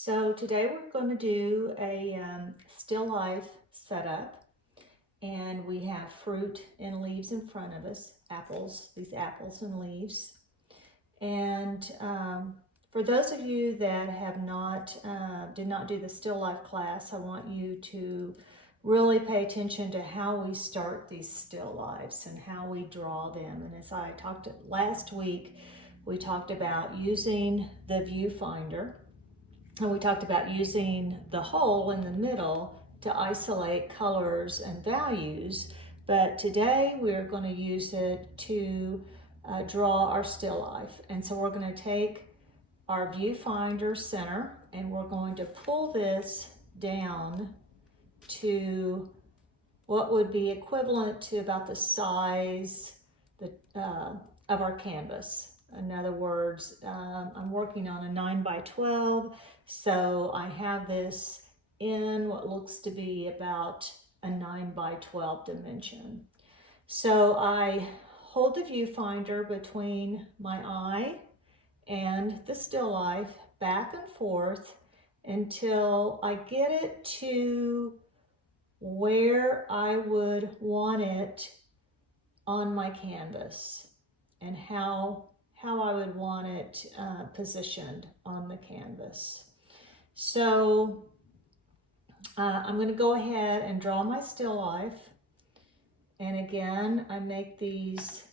So today we're going to do a still life setup, and we have fruit and leaves in front of us, these apples and leaves. And for those of you that have not, did not do the still life class, I want you to really pay attention to how we start these still lifes and how we draw them. And as I talked last week, we talked about using the viewfinder. And we talked about using the hole in the middle to isolate colors and values, but today we're going to use it to draw our still life. And so we're going to take our viewfinder center and we're going to pull this down to what would be equivalent to about the size of our canvas. In other words, I'm working on a 9 by 12, so I have this in what looks to be about a 9 by 12 dimension. So I hold the viewfinder between my eye and the still life back and forth until I get it to where I would want it on my canvas and how I would want it positioned on the canvas. So I'm going to go ahead and draw my still life. And again, I make these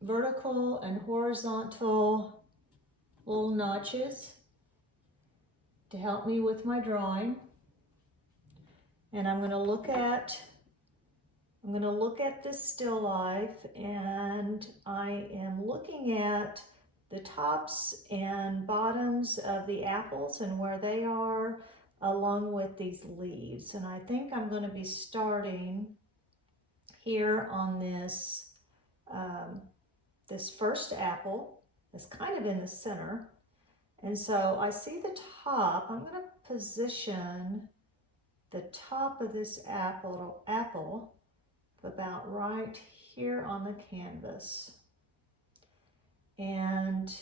vertical and horizontal little notches to help me with my drawing. And I'm going to look at this still life, and I am looking at the tops and bottoms of the apples and where they are, along with these leaves. And I think I'm going to be starting here on this this first apple. It's kind of in the center. And so I see the top. I'm going to position the top of this apple about right here on the canvas. And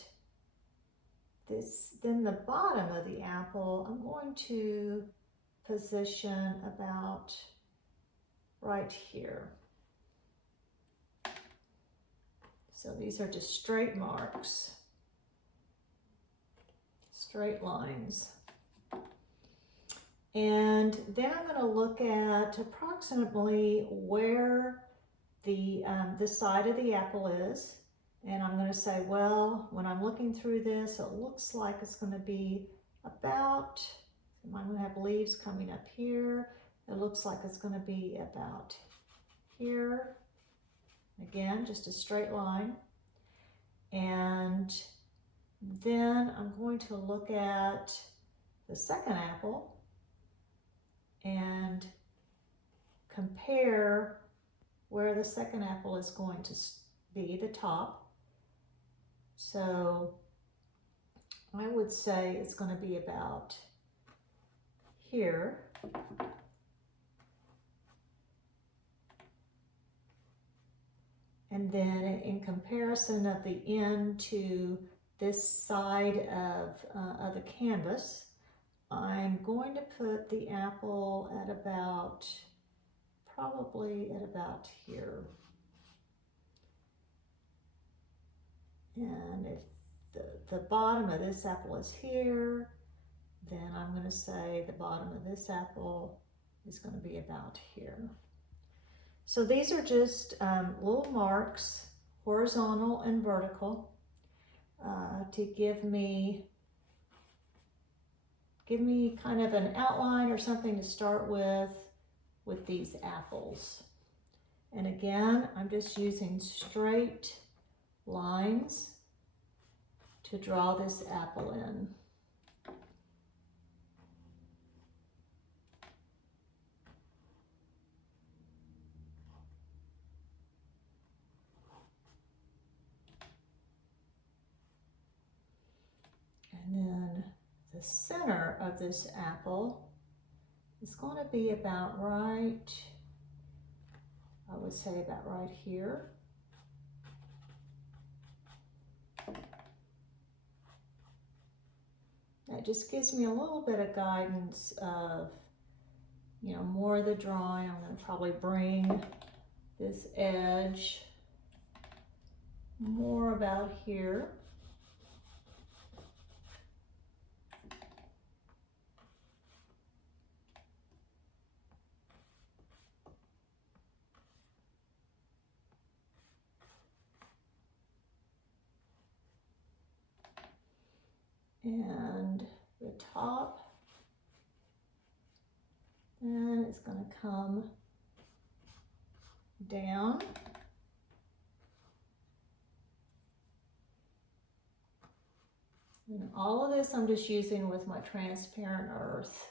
then the bottom of the apple, I'm going to position about right here. So these are just straight marks, straight lines. And then I'm going to look at approximately where the side of the apple is. And I'm going to say, well, when I'm looking through this, it looks like it's going to be about, I'm going to have leaves coming up here. It looks like it's going to be about here. Again, just a straight line. And then I'm going to look at the second apple and compare where the second apple is going to be, the top. So I would say it's going to be about here. And then in comparison of the end to this side of the canvas, I'm going to put the apple at about, probably at about here. And if the bottom of this apple is here, then I'm going to say the bottom of this apple is going to be about here. So these are just little marks, horizontal and vertical, to give me kind of an outline or something to start with these apples. And again, I'm just using straight lines to draw this apple in. And then the center of this apple is going to be about right, I would say about right here. That just gives me a little bit of guidance of, you know, more of the drawing. I'm going to probably bring this edge more about here. And the top, and it's going to come down. And all of this I'm just using with my transparent earth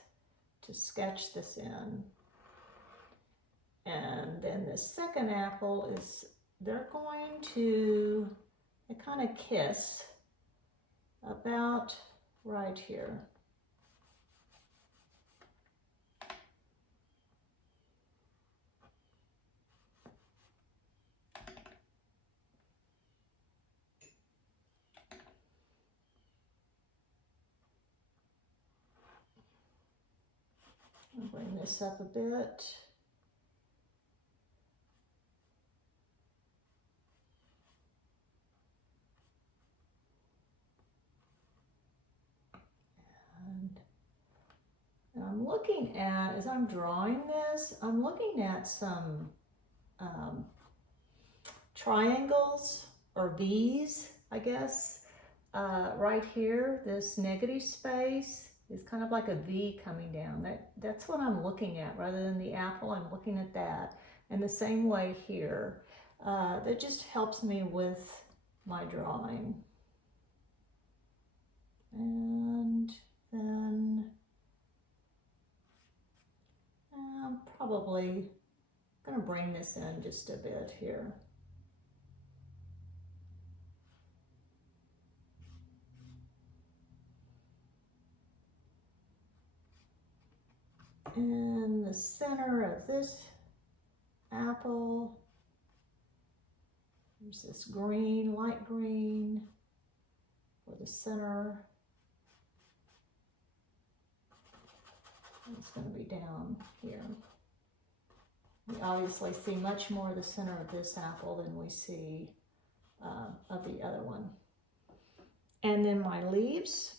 to sketch this in. And then the second apple is, they're going to kind of kiss about right here. I'll bring this up a bit. And I'm looking at, as I'm drawing this, I'm looking at some triangles or V's, I guess. Right here, this negative space is kind of like a V coming down. That's what I'm looking at. Rather than the apple, I'm looking at that. And the same way here. That just helps me with my drawing. And then I'm probably going to bring this in just a bit here. And the center of this apple, there's this green, light green for the center. It's going to be down here. We obviously see much more of the center of this apple than we see of the other one. And then my leaves,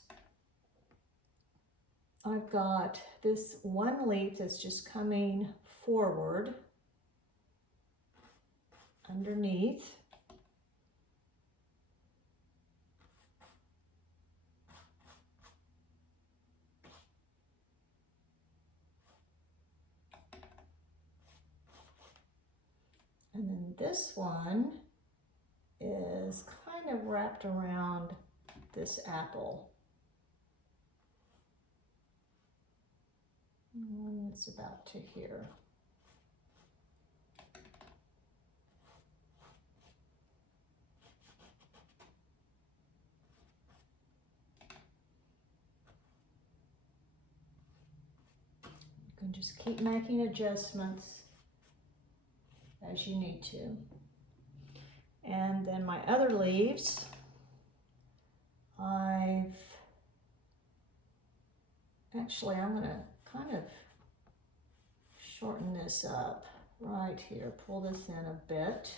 I've got this one leaf that's just coming forward underneath. And then this one is kind of wrapped around this apple. And it's about to here. You can just keep making adjustments as you need to. And then my other leaves, I'm going to kind of shorten this up right here, pull this in a bit,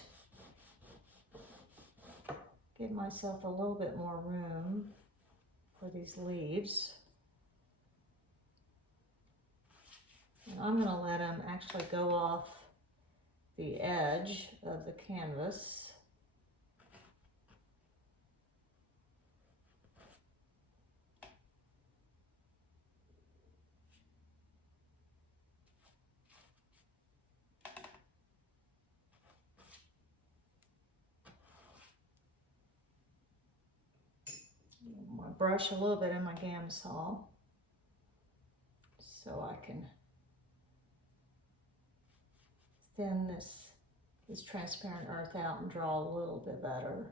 give myself a little bit more room for these leaves. And I'm going to let them actually go off the edge of the canvas. I'm going to brush a little bit in my Gamsol so I can thin this transparent earth out and draw a little bit better.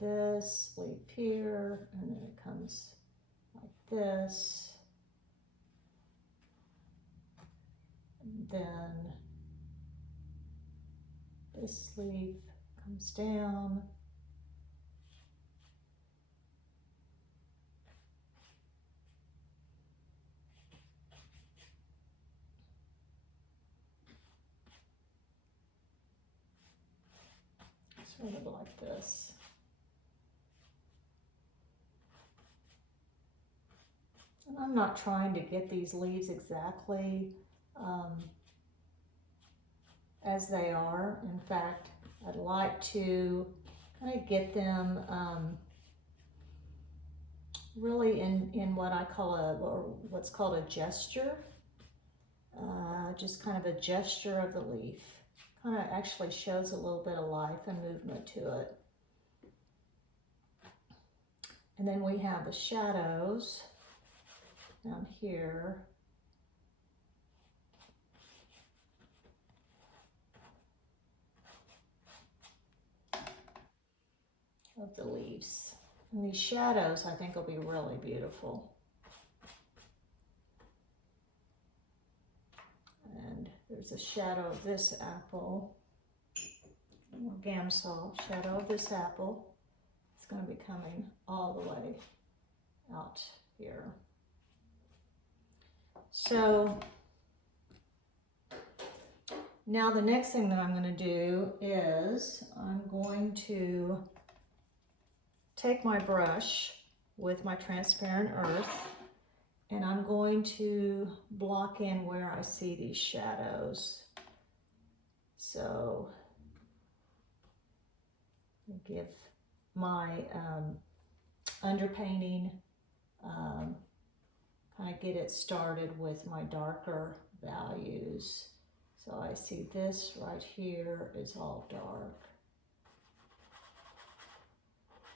This leaf here, and then it comes like this. And then this leaf comes down. sort of like this. And I'm not trying to get these leaves exactly as they are. In fact, I'd like to kind of get them really in what I call or what's called a gesture. Just kind of a gesture of the leaf. Kind of actually shows a little bit of life and movement to it. And then we have the shadows down here. Of the leaves. And these shadows I think will be really beautiful. And there's a shadow of this apple, more Gamsol, shadow of this apple. It's going to be coming all the way out here. So now the next thing that I'm going to do is I'm going to take my brush with my transparent earth and I'm going to block in where I see these shadows. So give my underpainting, kind of get it started with my darker values. So I see this right here is all dark.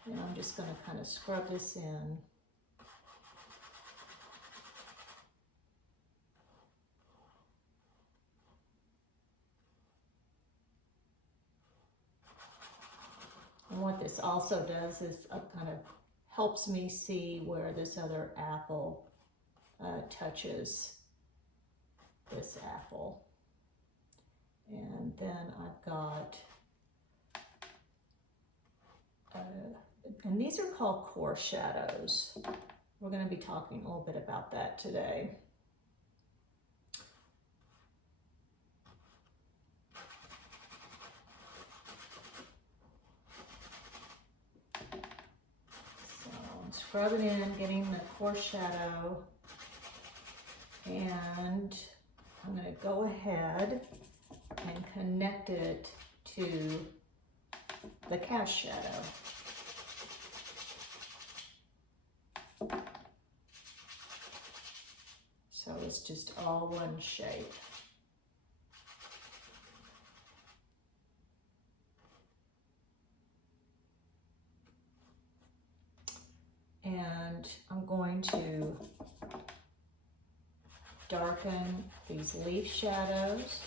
And I'm just going to kind of scrub this in. And what this also does is kind of helps me see where this other apple touches this apple. And then I've got, and these are called core shadows. We're going to be talking a little bit about that today. So I'm scrubbing in, getting the core shadow, and I'm going to go ahead and connect it to the cast shadow. So it's just all one shape. And I'm going to darken these leaf shadows.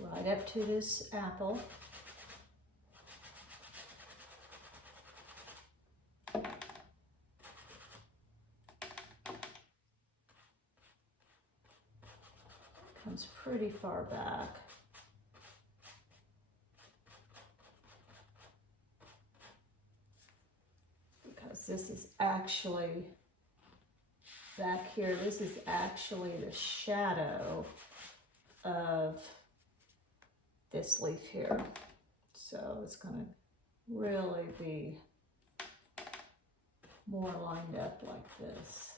Right up to this apple. Comes pretty far back. Because this is actually, back here, this is actually the shadow of this leaf here. So it's going to really be more lined up like this.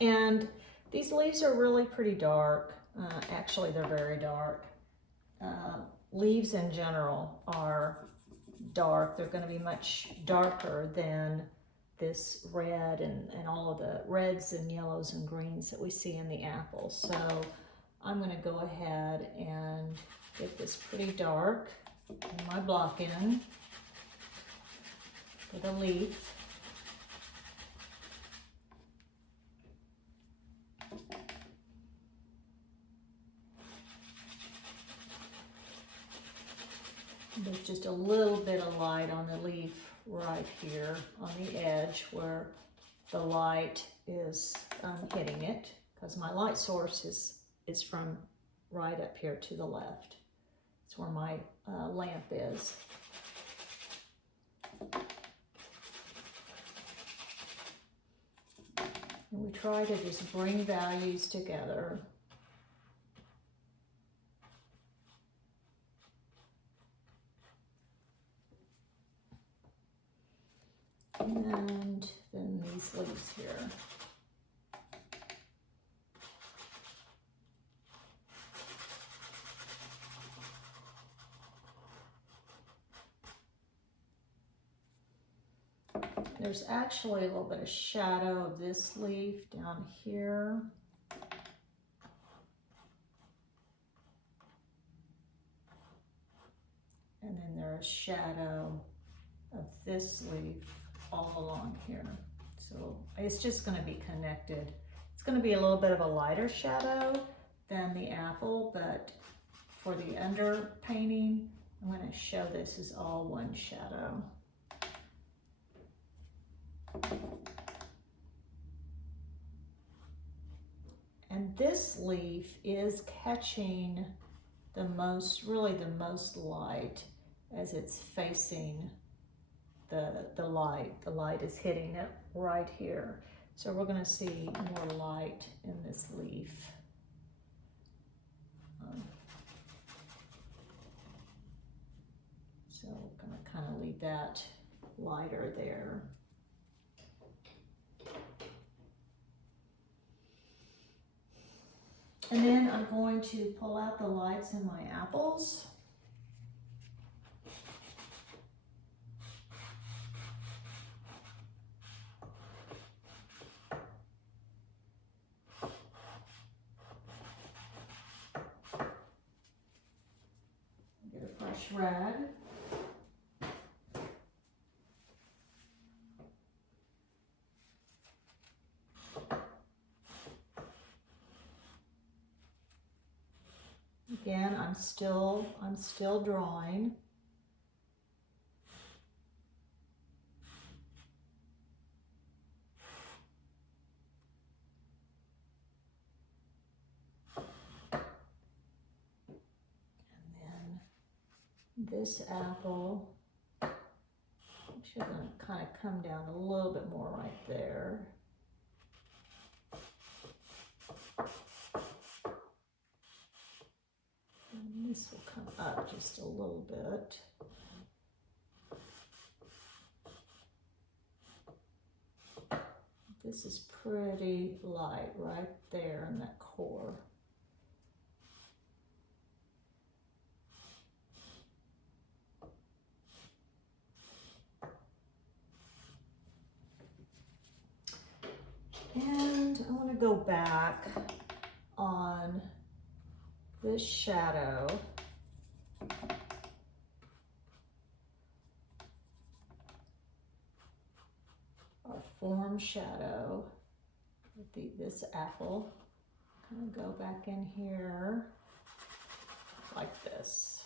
And these leaves are really pretty dark. Actually, they're very dark. Leaves in general are dark. They're going to be much darker than this red and all of the reds and yellows and greens that we see in the apple. So I'm going to go ahead and get this pretty dark in my block in for the leaf. There's just a little bit of light on the leaf right here on the edge where the light is hitting it, because my light source is from right up here to the left. It's where my lamp is. And we try to just bring values together. And then these leaves here. There's actually a little bit of shadow of this leaf down here. And then there's shadow of this leaf all along here. So it's just going to be connected. It's going to be a little bit of a lighter shadow than the apple, but for the underpainting, I'm going to show this as all one shadow. And this leaf is catching the most, really the most light as it's facing the light. The light is hitting it right here. So we're going to see more light in this leaf. So I'm going to kind of leave that lighter there. And then I'm going to pull out the lights in my apples. Get a fresh rag. Again, I'm still drawing. And then this apple, actually going to kind of come down a little bit more right there. And this will come up just a little bit. This is pretty light right there in that core. And I want to go back on this shadow. Our form shadow with this apple. Kind of go back in here like this.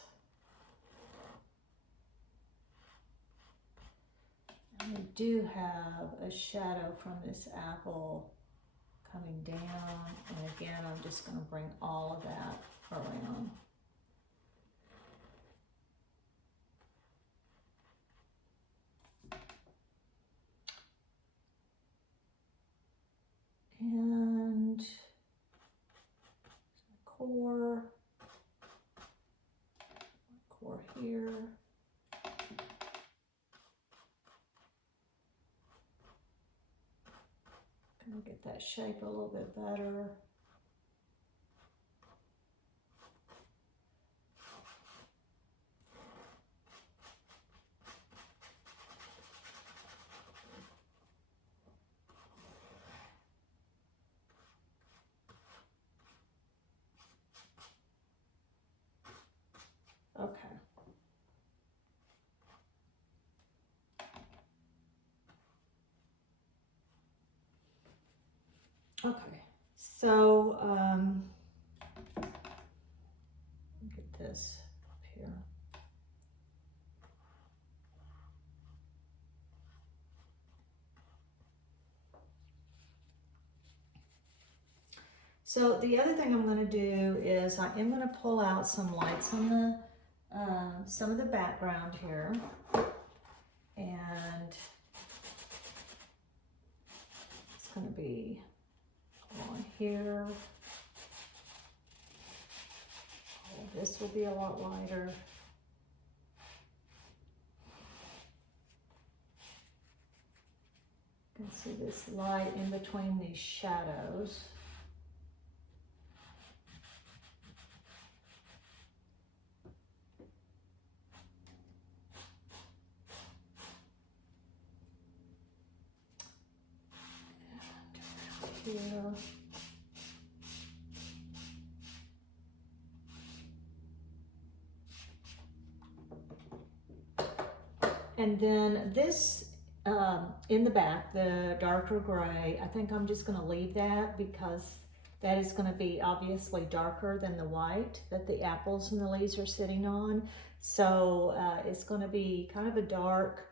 And we do have a shadow from this apple coming down, and again I'm just going to bring all of that around. And core here. Gonna get that shape a little bit better. Okay. Okay, so get this up here. So the other thing I'm going to do is I am going to pull out some lights on the some of the background here, and it's going to be on here. Oh, this will be a lot lighter. You can see this light in between these shadows. Here. And then this in the back, the darker gray, I think I'm just going to leave that because that is going to be obviously darker than the white that the apples and the leaves are sitting on. So it's going to be kind of a dark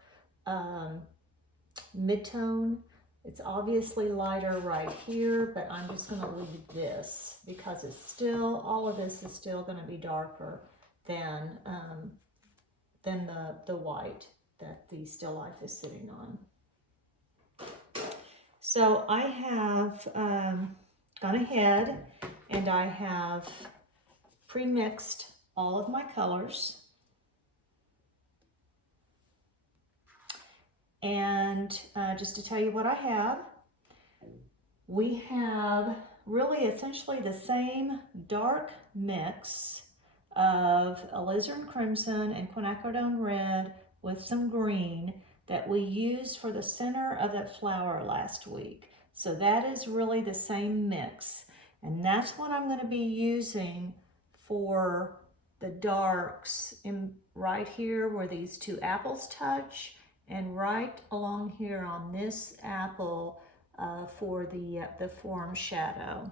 mid-tone. It's obviously lighter right here, but I'm just going to leave this because it's still, all of this is still going to be darker than the white that the still life is sitting on. So I have gone ahead and I have pre-mixed all of my colors. And just to tell you what I have, we have really essentially the same dark mix of alizarin crimson and quinacridone red with some green that we used for the center of that flower last week. So that is really the same mix. And that's what I'm going to be using for the darks in right here where these two apples touch, and right along here on this apple for the form shadow.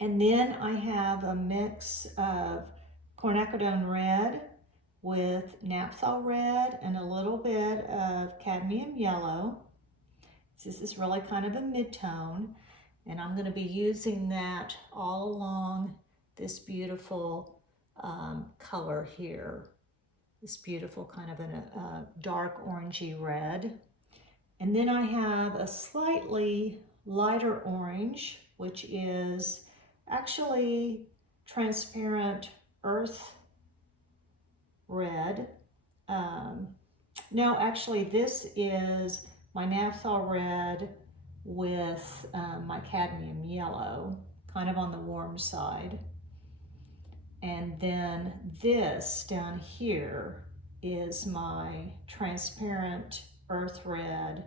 And then I have a mix of quinacridone red with naphthol red and a little bit of cadmium yellow. This is really kind of a mid-tone, and I'm going to be using that all along this beautiful color here. This beautiful kind of a dark orangey red. And then I have a slightly lighter orange, which is actually transparent earth red. No, actually this is my naphthol red with my cadmium yellow, kind of on the warm side. And then this down here is my transparent earth red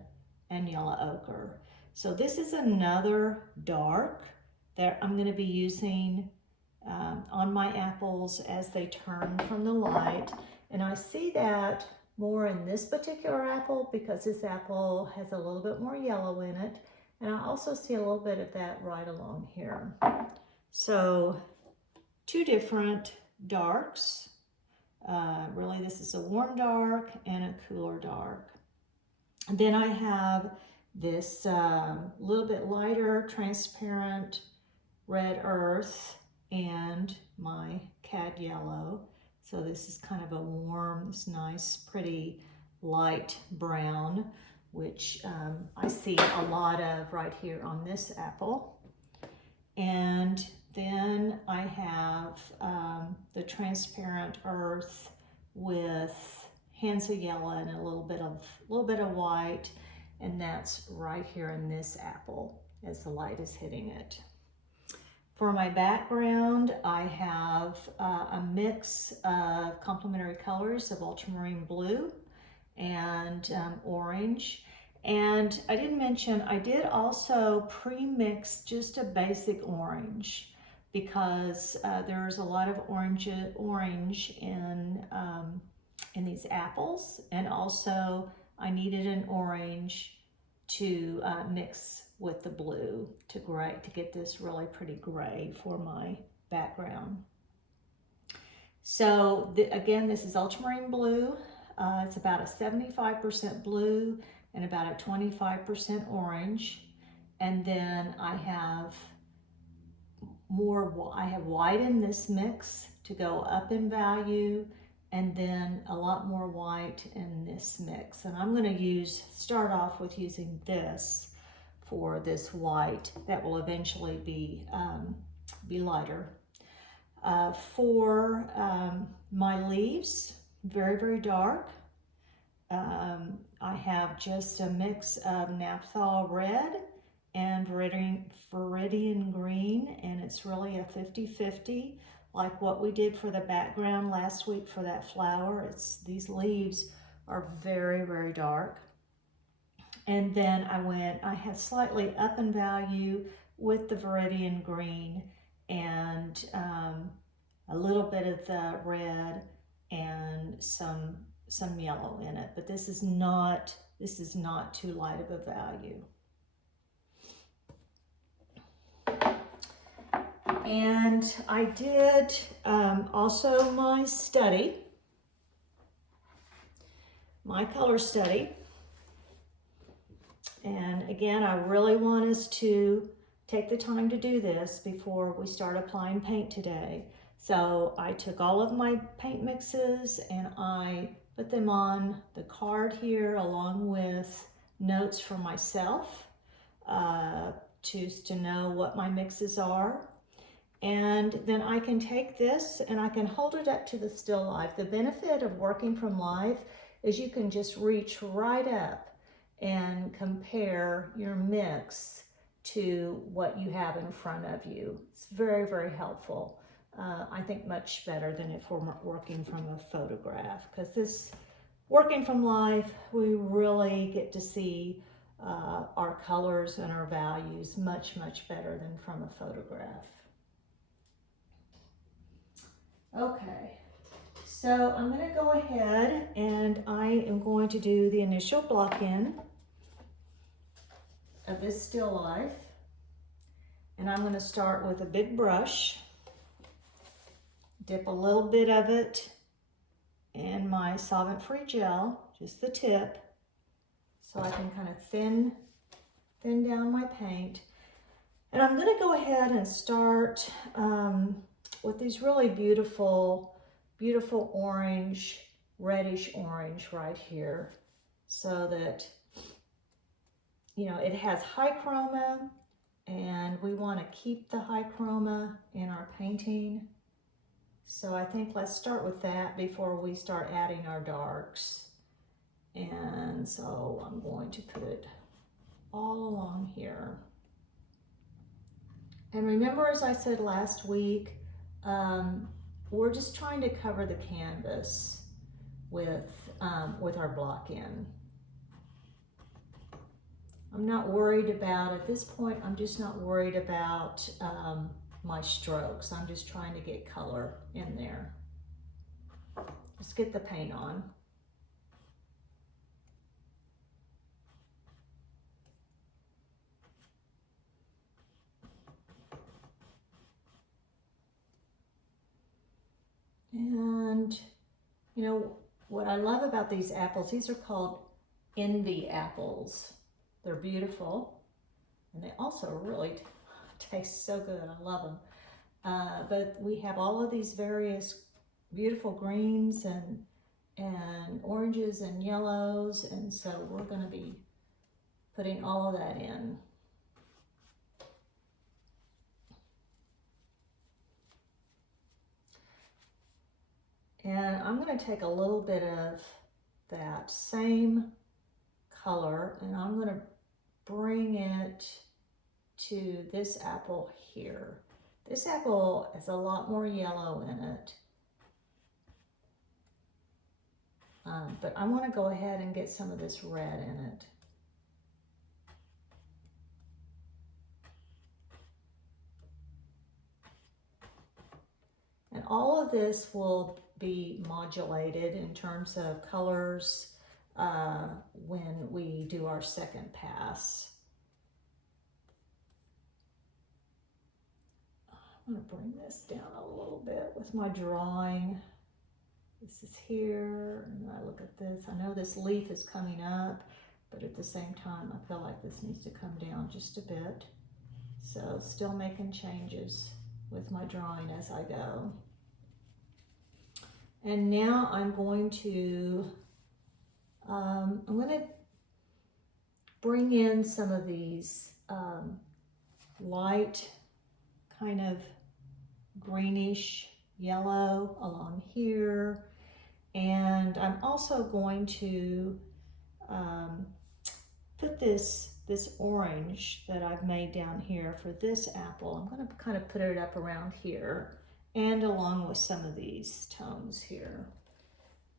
and yellow ochre. So this is another dark that I'm going to be using on my apples as they turn from the light. And I see that more in this particular apple because this apple has a little bit more yellow in it. And I also see a little bit of that right along here. So two different darks. Really, this is a warm dark and a cooler dark. And then I have this little bit lighter transparent red earth and my cad yellow. So this is kind of a warm, this nice, pretty light brown, which I see a lot of right here on this apple. And then I have the transparent earth with Hansa yellow and a little bit of white, and that's right here in this apple as the light is hitting it. For my background, I have a mix of complementary colors of ultramarine blue and orange. And I didn't mention, I did also pre-mix just a basic orange because there's a lot of orange in these apples. And also I needed an orange to mix with the blue to get this really pretty gray for my background. So again, this is ultramarine blue. It's about a 75% blue and about a 25% orange. And then I have I have white in this mix to go up in value, and then a lot more white in this mix. And I'm going to start off with using this for this white that will eventually be lighter. For my leaves, very, very dark. I have just a mix of Naphthol red and Viridian green, and it's really a 50-50, like what we did for the background last week for that flower. These leaves are very, very dark. And then I had slightly up in value with the Viridian green and a little bit of the red and some yellow in it, but this is not too light of a value. And I did also my color study. And again, I really want us to take the time to do this before we start applying paint today. So I took all of my paint mixes and I put them on the card here along with notes for myself, to know what my mixes are. And then I can take this and I can hold it up to the still life. The benefit of working from life is you can just reach right up and compare your mix to what you have in front of you. It's very, very helpful. I think much better than if we're working from a photograph, because this working from life, we really get to see our colors and our values much, much better than from a photograph. Okay, so I'm going to go ahead and I am going to do the initial block in of this still life. And I'm going to start with a big brush, dip a little bit of it in my solvent-free gel, just the tip, so I can kind of thin down my paint. And I'm going to go ahead and start with these really beautiful orange, reddish orange right here, so that, you know, it has high chroma, and we want to keep the high chroma in our painting. So I think let's start with that before we start adding our darks. And so I'm going to put it all along here. And remember, as I said last week, we're just trying to cover the canvas with our block in. I'm not worried about, at this point, I'm just not worried about my strokes. I'm just trying to get color in there. Let's get the paint on. And, you know, what I love about these apples, these are called Envy apples. They're beautiful, and they also really taste so good. I love them. But we have all of these various beautiful greens and oranges and yellows, and so we're going to be putting all of that in. And I'm going to take a little bit of that same color and I'm going to bring it to this apple here. This apple has a lot more yellow in it. But I want to go ahead and get some of this red in it. And all of this will be modulated in terms of colors when we do our second pass. I'm going to bring this down a little bit with my drawing. This is here, and I look at this. I know this leaf is coming up, but at the same time, I feel like this needs to come down just a bit. So still making changes. with my drawing as I go. And now I'm going to bring in some of these light kind of greenish yellow along here. And I'm also going to put this orange that I've made down here for this apple. I'm going to kind of put it up around here and along with some of these tones here.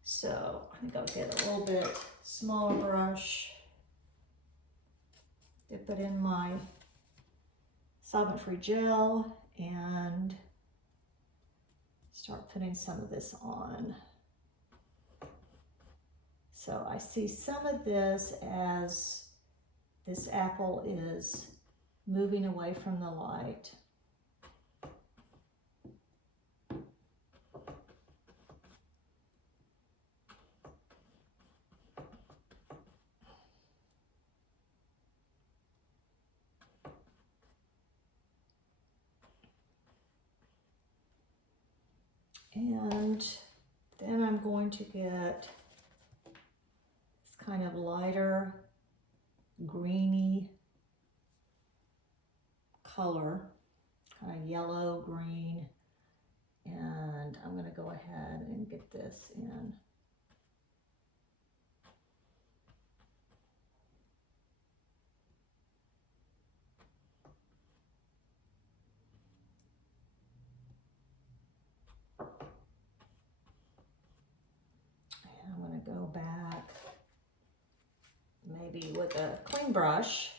So I think I'll get a little bit smaller brush, dip it in my solvent-free gel, and start putting some of this on. So I see some of this as this apple is moving away from the light. And then I'm going to get this kind of lighter greeny color, kind of yellow green, and I'm going to go ahead and get this in. And I'm going to go back maybe with a clean brush,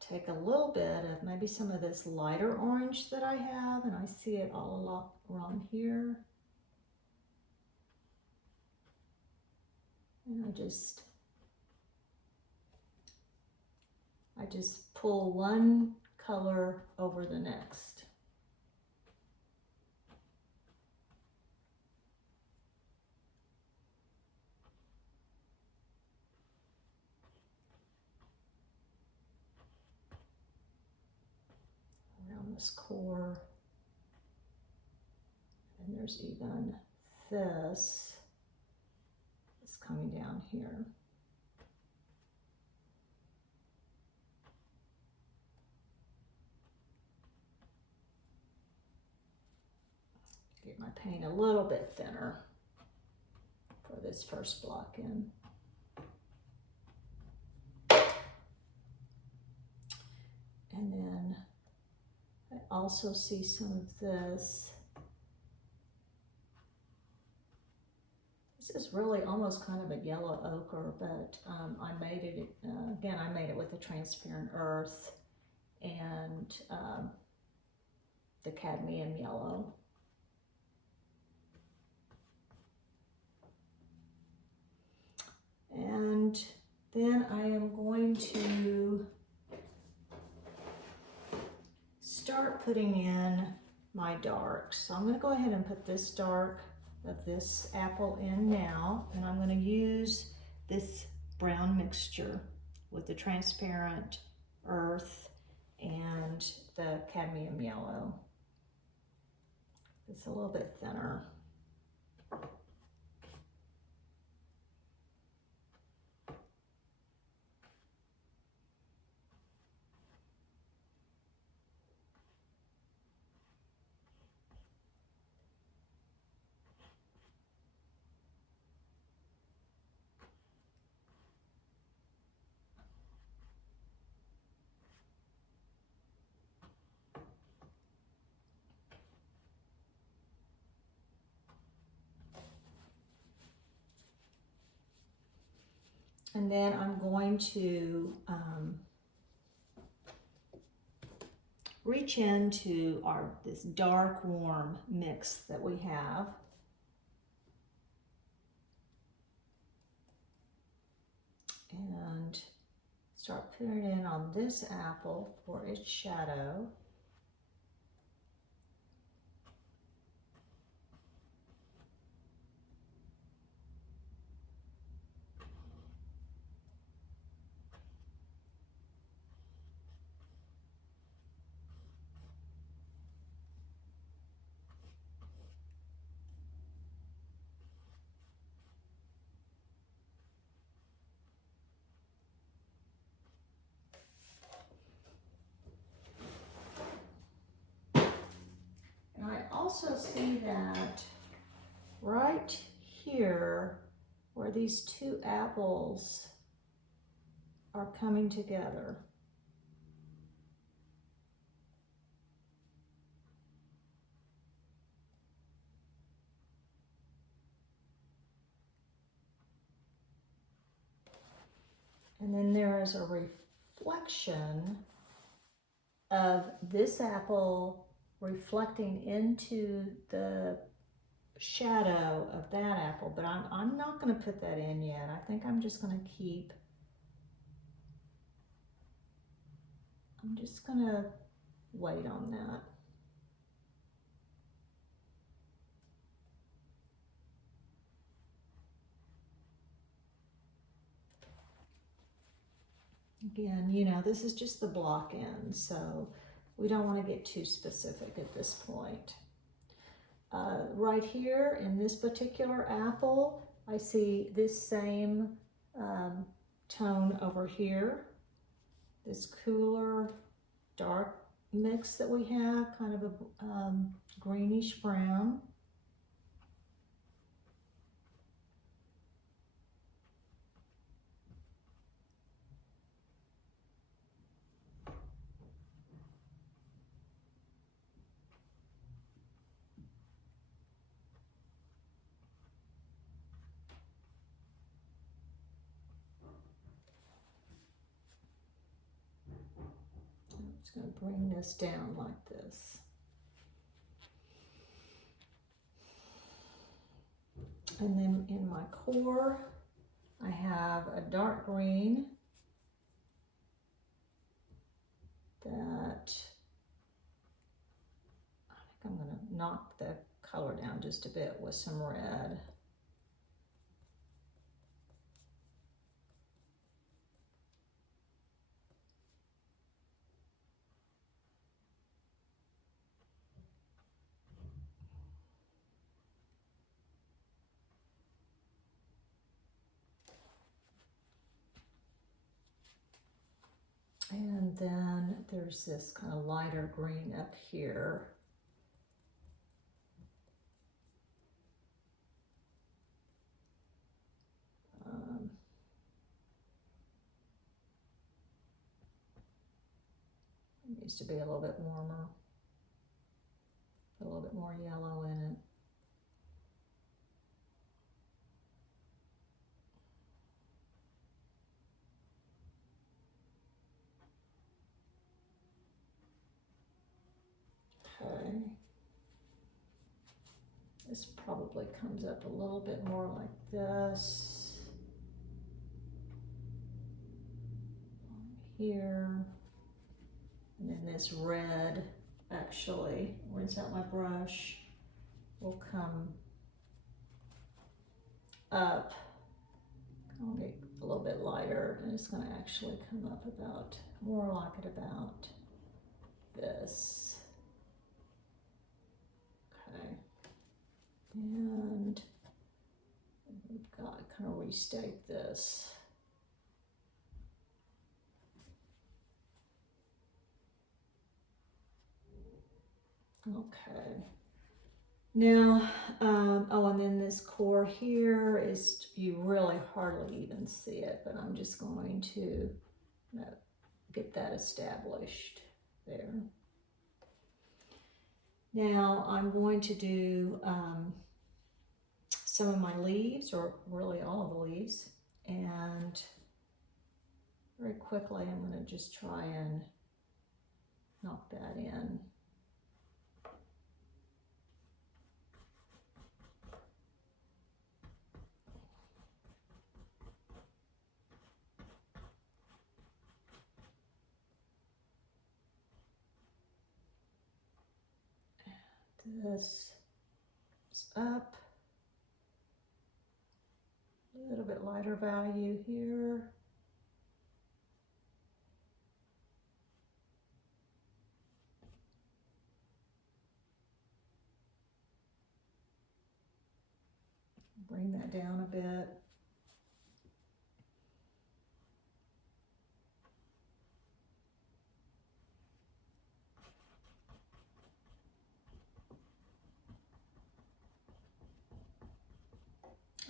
take a little bit of maybe some of this lighter orange that I have, and I see it all around here. And I just pull one color over the next. Around this core. And there's even this is coming down here. Get my paint a little bit thinner for this first block in. And then I also see some of this. This is really almost kind of a yellow ochre, but I made it, again, I made it with the transparent earth and the cadmium yellow. And then I am going to start putting in my darks. So I'm going to go ahead and put this dark of this apple in now, and I'm going to use this brown mixture with the transparent earth and the cadmium yellow. It's a little bit thinner. And then I'm going to reach into this dark warm mix that we have. And start putting it in on this apple for its shadow. also see that right here where these two apples are coming together. And then there is a reflection of this apple reflecting into the shadow of that apple, but I'm not going to put that in yet. I think I'm just going to wait on that. Again, you know, this is just the block end, so we don't want to get too specific at this point. Right here in this particular apple, I see this same tone over here, this cooler dark mix that we have, kind of a greenish brown. I'm just going to bring this down like this. And then in my core, I have a dark green that I think I'm going to knock the color down just a bit with some red. And then there's this kind of lighter green up here. It needs to be a little bit warmer, a little bit more yellow in it. Okay. This probably comes up a little bit more like this. Here. And then this red, actually, rinse out my brush, will come up. I'll get a little bit lighter, and it's going to actually come up about, more like it about this. Okay. And we've got to kind of restate this. Okay. Now, oh, and then this core here is, you really hardly even see it, but I'm just going to get that established there. Now I'm going to do some of my leaves, or really all of the leaves, and very quickly I'm going to just try and knock that in. This is up, a little bit lighter value here. Bring that down a bit.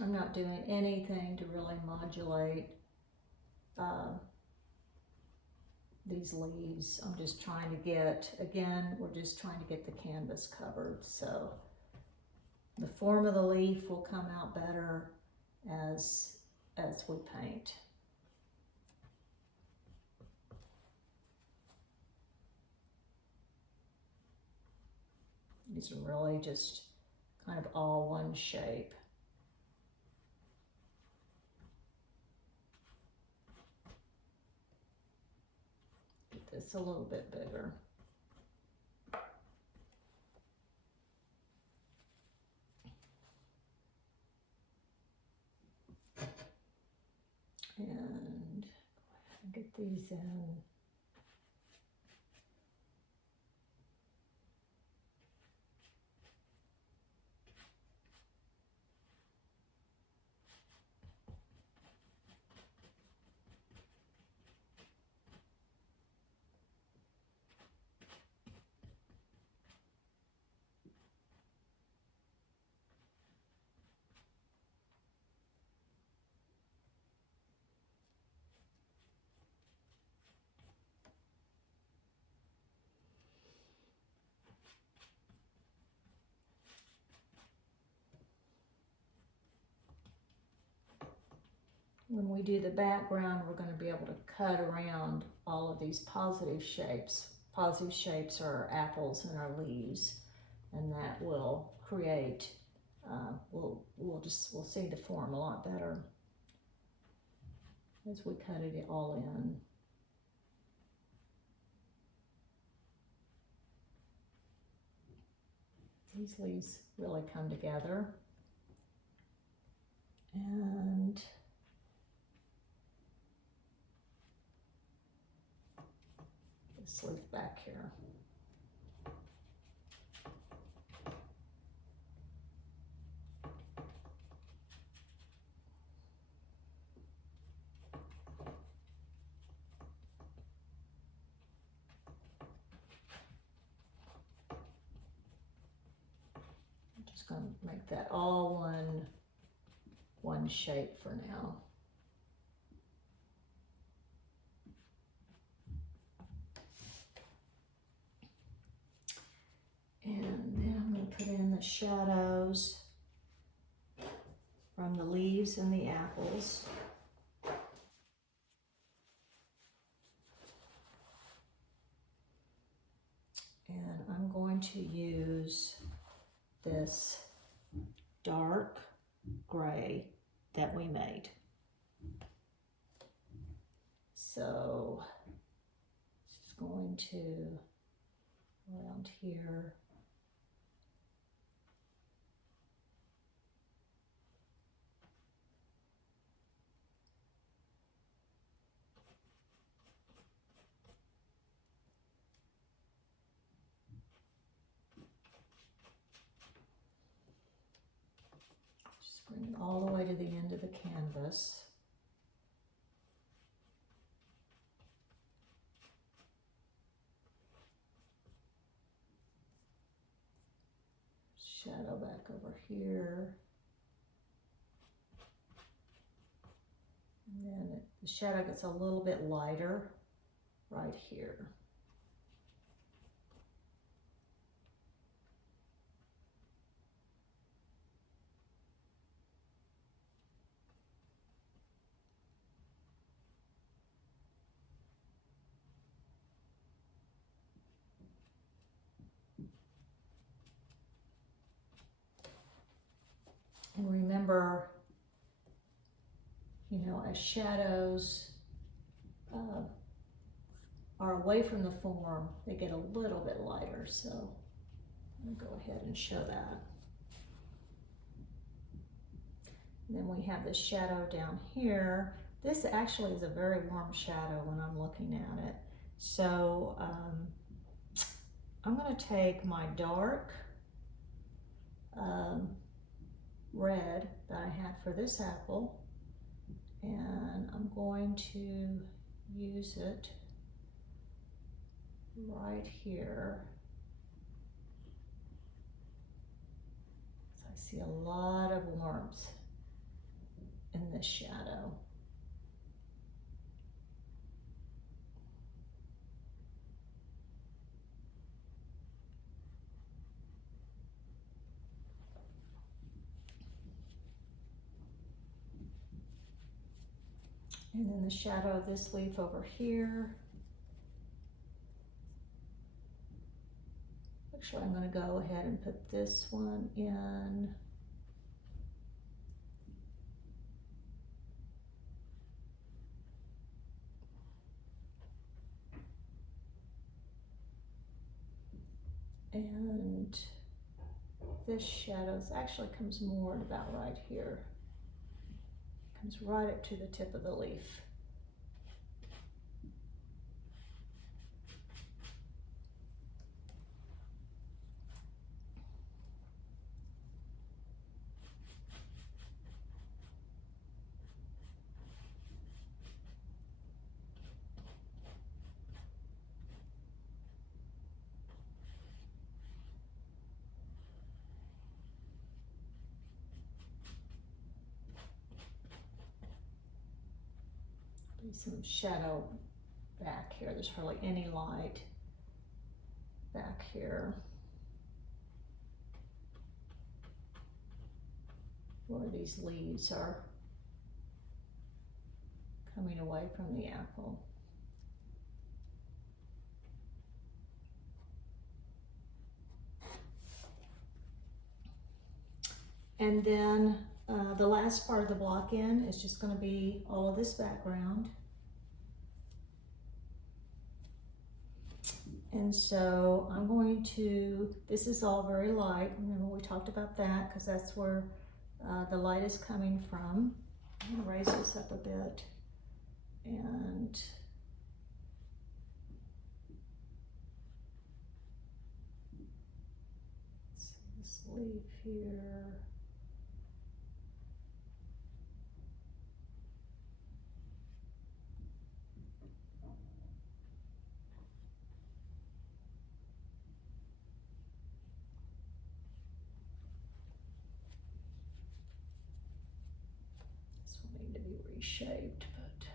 I'm not doing anything to really modulate these leaves. I'm just trying to get, again, we're just trying to get the canvas covered. So the form of the leaf will come out better as we paint. These are really just kind of all one shape. Get this a little bit bigger. And get these in. When we do the background, we're going to be able to cut around all of these positive shapes. Positive shapes are our apples and our leaves, and that will create, we'll see the form a lot better as we cut it all in. These leaves really come together. And this leaf back here. I'm just going to make that all one shape for now. And then I'm going to put in the shadows from the leaves and the apples. And I'm going to use this dark gray that we made. So just going to around here. Bring it all the way to the end of the canvas. Shadow back over here. And then the shadow gets a little bit lighter right here. And remember, you know, as shadows are away from the form, they get a little bit lighter. So I'm going to go ahead and show that. And then we have this shadow down here. This actually is a very warm shadow when I'm looking at it. So I'm going to take my dark red that I had for this apple, and I'm going to use it right here. So I see a lot of warmth in this shadow. And then the shadow of this leaf over here. Actually, I'm going to go ahead and put this one in. And this shadow actually comes more about right here. Comes right up to the tip of the leaf. Some shadow back here. There's hardly any light back here where these leaves are coming away from the apple. And then the last part of the block in is just going to be all of this background. And so I'm going to, this is all very light. Remember we talked about that because that's where the light is coming from. I'm going to raise this up a bit. And this leaf here. Need to be reshaped, but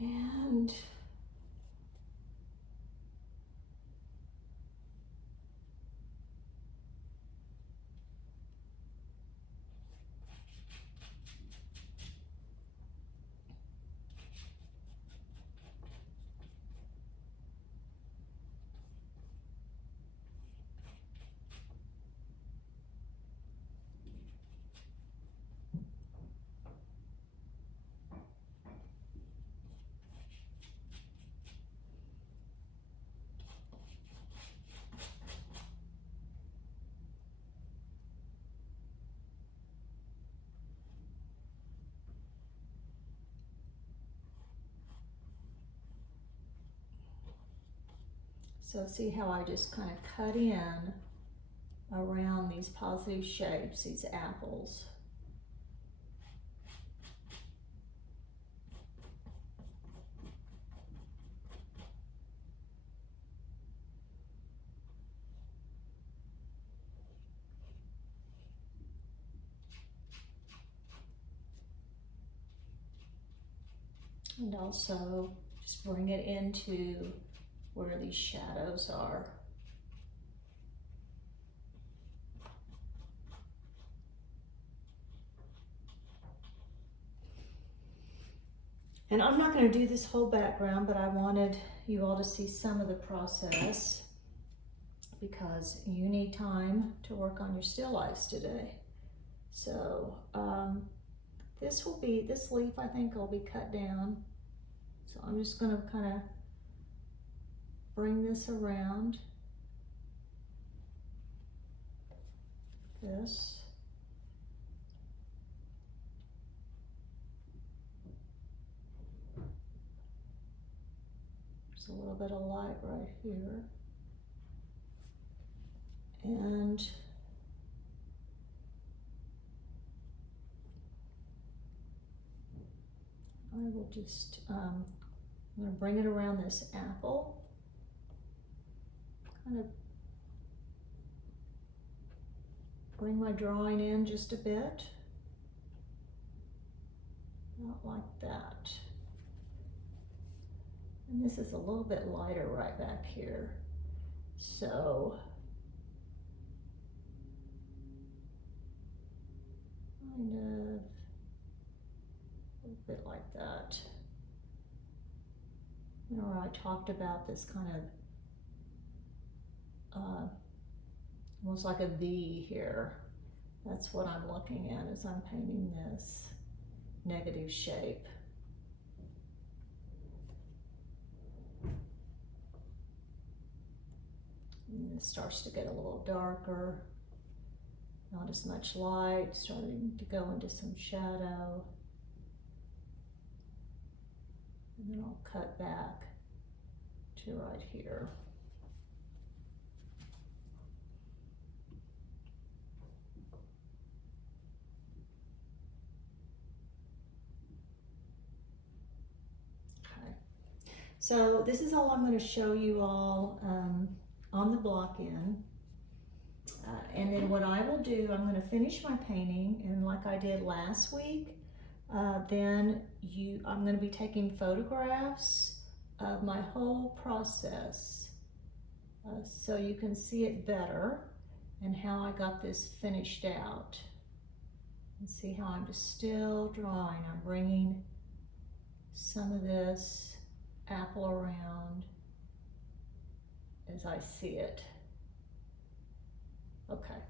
and so see how I just kind of cut in around these positive shapes, these apples. And also just bring it into where these shadows are. And I'm not going to do this whole background, but I wanted you all to see some of the process because you need time to work on your still lifes today. So this leaf I think will be cut down. So I'm just going to kind of bring this around this. There's a little bit of light right here. And I will just, I'm going to bring it around this apple. kind of bring my drawing in just a bit. Not like that. And this is a little bit lighter right back here. So kind of a little bit like that. Remember I talked about this kind of almost like a V here. That's what I'm looking at as I'm painting this negative shape. And it starts to get a little darker, not as much light, starting to go into some shadow. And then I'll cut back to right here. Okay, so this is all I'm going to show you all on the block end. And then what I will do, I'm going to finish my painting, and like I did last week, I'm going to be taking photographs of my whole process so you can see it better and how I got this finished out. And see how I'm just still drawing. I'm bringing some of this apple around as I see it. Okay.